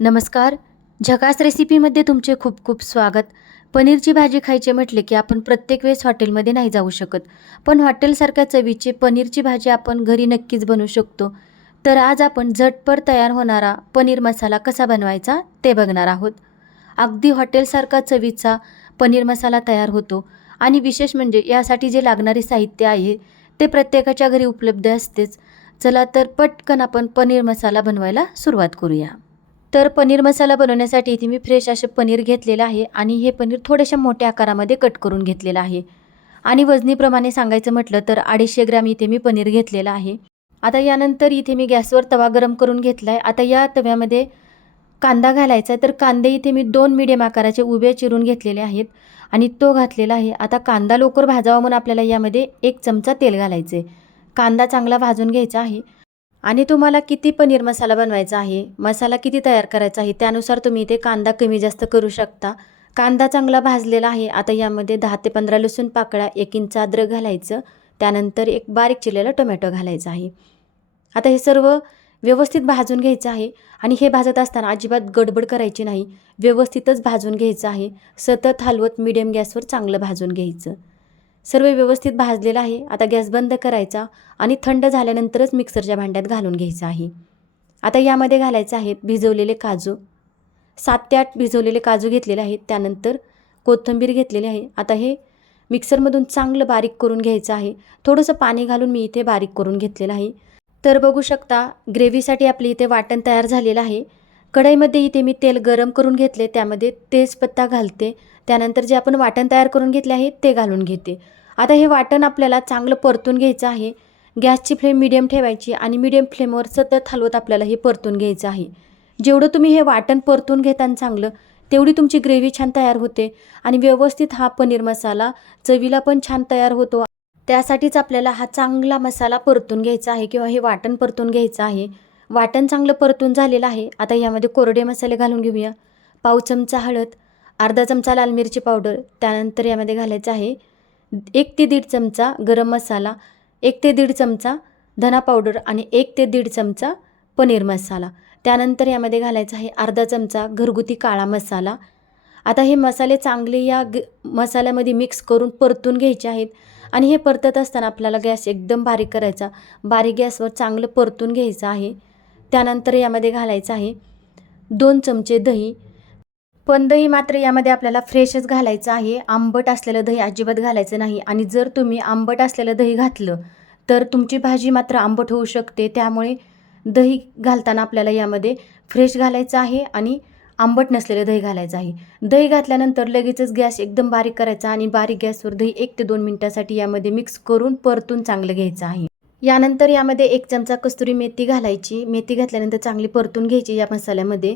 नमस्कार. झकास रेसिपीमध्ये तुमचे खूप खूप स्वागत. पनीरची भाजी खायची म्हटले की आपण प्रत्येक वेळेस हॉटेलमध्ये नाही जाऊ शकत. पण हॉटेलसारख्या चवीची पनीरची भाजी आपण घरी नक्कीच बनवू शकतो. तर आज आपण झटपट तयार होणारा पनीर मसाला कसा बनवायचा ते बघणार आहोत. अगदी हॉटेलसारखा चवीचा पनीर मसाला तयार होतो. आणि विशेष म्हणजे यासाठी जे लागणारे साहित्य आहे ते प्रत्येकाच्या घरी उपलब्ध असतेच. चला तर पटकन आपण पनीर मसाला बनवायला सुरुवात करूया. तर पनीर मसाला बनवण्यासाठी इथे मी फ्रेश असे पनीर घेतलेलं आहे आणि हे पनीर थोड्याशा मोठ्या आकारामध्ये कट करून घेतलेलं आहे. आणि वजनीप्रमाणे सांगायचं म्हटलं तर अडीचशे ग्रॅम इथे मी पनीर घेतलेलं आहे. आता यानंतर इथे मी गॅसवर तवा गरम करून घेतला आहे आता या तव्यामध्ये कांदा घालायचा आहे. तर कांदे इथे मी दोन मिडियम आकाराचे उभे चिरून घेतलेले आहेत आणि तो घातलेला आहे. आता कांदा लवकर भाजावा म्हणून आपल्याला यामध्ये एक चमचा तेल घालायचं आहे कांदा चांगला भाजून घ्यायचा आहे. आणि तुम्हाला किती पनीर मसाला बनवायचा आहे मसाला किती तयार करायचा आहे त्यानुसार तुम्ही इथे कांदा कमी जास्त करू शकता. कांदा चांगला भाजलेला आहे आता यामध्ये दहा ते पंधरा लसूण पाकळ्या एक इंच अद्रक घालायचं त्यानंतर एक बारीक चिरलेला टोमॅटो घालायचा आहे. आता हे सर्व व्यवस्थित भाजून घ्यायचं आहे आणि हे भाजत असताना अजिबात गडबड करायची नाही व्यवस्थितच भाजून घ्यायचं आहे सतत हलवत मिडियम गॅसवर चांगलं भाजून घ्यायचं. सर्व व्यवस्थित भाजलेलं आहे. आता गॅस बंद करायचा आणि थंड झाल्यानंतरच मिक्सरच्या भांड्यात घालून घ्यायचं आहे. आता यामध्ये घालायचं आहेत भिजवलेले काजू. सात ते आठ भिजवलेले काजू घेतलेले आहेत. त्यानंतर कोथिंबीर घेतलेली आहे. आता हे मिक्सरमधून चांगलं बारीक करून घ्यायचं आहे. थोडंसं पाणी घालून मी इथे बारीक करून घेतलेलं आहे. तर बघू शकता ग्रेव्हीसाठी आपली इथे वाटण तयार झालेलं आहे. कढईमध्ये इथे मी तेल गरम करून घेतले. त्यामध्ये तेजपत्ता घालते. त्यानंतर जे आपण वाटण तयार करून घेतले आहे ते घालून घेते. आता हे वाटण आपल्याला चांगलं परतून घ्यायचं आहे. गॅसची फ्लेम मिडियम ठेवायची आणि मिडियम फ्लेमवर सतत हलवत आपल्याला हे परतून घ्यायचं आहे. जेवढं तुम्ही हे वाटण परतून घेताना चांगलं तेवढी तुमची ग्रेव्ही छान तयार होते आणि व्यवस्थित हा पनीर मसाला चवीला पण छान तयार होतो. त्यासाठीच आपल्याला हा चांगला मसाला परतून घ्यायचा आहे किंवा हे वाटण परतून घ्यायचं आहे. वाटण चांगलं परतून झालेलं आहे. आता यामध्ये कोरडे मसाले घालून घेऊया. पाव चमचा हळद अर्धा चमचा लाल मिरची पावडर त्यानंतर यामध्ये घालायचं आहे. एक ते दीड चमचा गरम मसाला एक ते दीड चमचा धना पावडर आणि एक ते दीड चमचा पनीर मसाला. त्यानंतर यामध्ये घालायचा आहे अर्धा चमचा घरगुती काळा मसाला. आता हे मसाले चांगले या ग मसाल्यामध्ये मिक्स करून परतून घ्यायचे आहेत आणि हे परतत असताना आपल्याला गॅस एकदम बारीक करायचा. बारीक गॅसवर चांगलं परतून घ्यायचं आहे. त्यानंतर यामध्ये घालायचं आहे दोन चमचे दही पण दही मात्र यामध्ये आपल्याला फ्रेशच घालायचं आहे. आंबट असलेलं दही अजिबात घालायचं नाही. आणि जर तुम्ही आंबट असलेलं दही घातलं तर तुमची भाजी मात्र आंबट होऊ शकते. त्यामुळे दही घालताना आपल्याला यामध्ये फ्रेश घालायचं आहे आणि आंबट नसलेलं दही घालायचं आहे. दही घातल्यानंतर लगेचच गॅस एकदम बारीक करायचा आणि बारीक गॅसवर दही एक ते दोन मिनटासाठी यामध्ये मिक्स करून परतून चांगलं घ्यायचं आहे. यानंतर यामध्ये एक चमचा कस्तुरी मेथी घालायची. मेथी घातल्यानंतर चांगली परतून घ्यायची. या मसाल्यामध्ये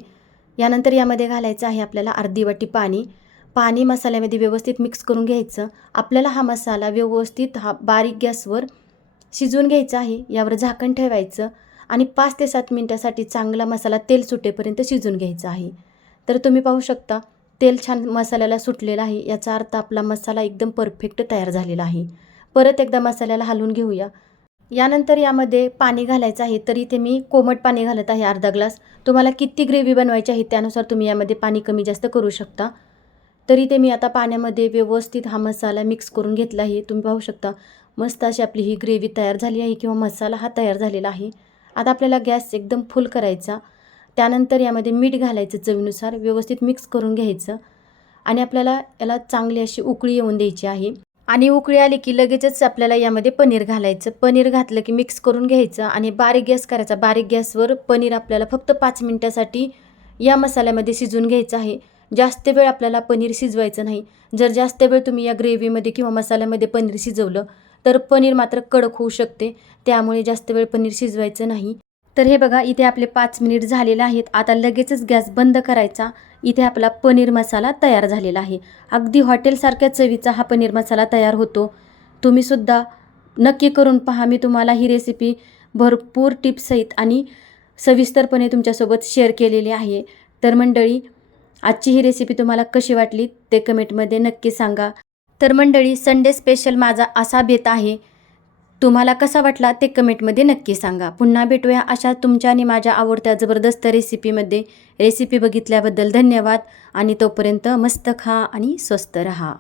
यानंतर यामध्ये घालायचं आहे आपल्याला अर्धी वाटी पाणी. पाणी मसाल्यामध्ये व्यवस्थित मिक्स करून घ्यायचं. आपल्याला हा मसाला व्यवस्थित हा बारीक गॅसवर शिजवून घ्यायचा आहे. यावर झाकण ठेवायचं आणि पाच ते सात मिनटासाठी चांगला मसाला तेल सुटेपर्यंत शिजून घ्यायचा आहे. तर तुम्ही पाहू शकता तेल छान मसाल्याला सुटलेलं आहे. याचा अर्थ आपला मसाला एकदम परफेक्ट तयार झालेला आहे. परत एकदा मसाल्याला हलवून घेऊया. यानंतर यामध्ये पाणी घालायचं आहे तर इथे मी कोमट पाणी घालत आहे अर्धा ग्लास. तुम्हाला किती ग्रेव्ही बनवायची आहे त्यानुसार तुम्ही यामध्ये पाणी कमी जास्त करू शकता. तरी ते मी आता पाण्यामध्ये व्यवस्थित हा मसाला मिक्स करून घेतला आहे. तुम्ही पाहू शकता मस्त अशी आपली ही ग्रेव्ही तयार झाली आहे किंवा मसाला हा तयार झालेला आहे. आता आपल्याला गॅस एकदम फुल करायचा. त्यानंतर यामध्ये मीठ घालायचं चवीनुसार व्यवस्थित मिक्स करून घ्यायचं. आणि आपल्याला याला चांगली अशी उकळी येऊन द्यायची आहे. आणि उकळी आली की लगेचच आपल्याला यामध्ये पनीर घालायचं. पनीर घातलं की मिक्स करून घ्यायचं आणि बारीक गॅस करायचा. बारीक गॅसवर पनीर आपल्याला फक्त पाच मिनटासाठी या मसाल्यामध्ये शिजवून घ्यायचं आहे. जास्त वेळ आपल्याला पनीर शिजवायचं नाही. जर जास्त वेळ तुम्ही या ग्रेव्हीमध्ये किंवा मसाल्यामध्ये पनीर शिजवलं तर पनीर मात्र कडक होऊ शकते. त्यामुळे जास्त वेळ पनीर शिजवायचं नाही. तर हे बघा इथे आपले पाच मिनिट झालेले आहेत. आता लगेचच गॅस बंद करायचा. इथे आपला पनीर मसाला तयार झालेला आहे. अगदी हॉटेलसारख्या चवीचा हा पनीर मसाला तयार होतो. तुम्हीसुद्धा नक्की करून पहा. मी तुम्हाला ही रेसिपी भरपूर टिप्ससहित आणि सविस्तरपणे तुमच्यासोबत शेअर केलेली आहे. तर मंडळी आजची ही रेसिपी तुम्हाला कशी वाटली ते कमेंटमध्ये नक्की सांगा. तर मंडळी संडे स्पेशल माझा असा बेत आहे. तुम्हाला कसा वाटला ते कमेंटमध्ये नक्की सांगा. पुन्हा भेटूया अशा तुमच्या आणि माझ्या आवडत्या जबरदस्त रेसिपीमध्ये. रेसिपी बघितल्याबद्दल धन्यवाद आणि तोपर्यंत मस्त खा आणि स्वस्त रहा.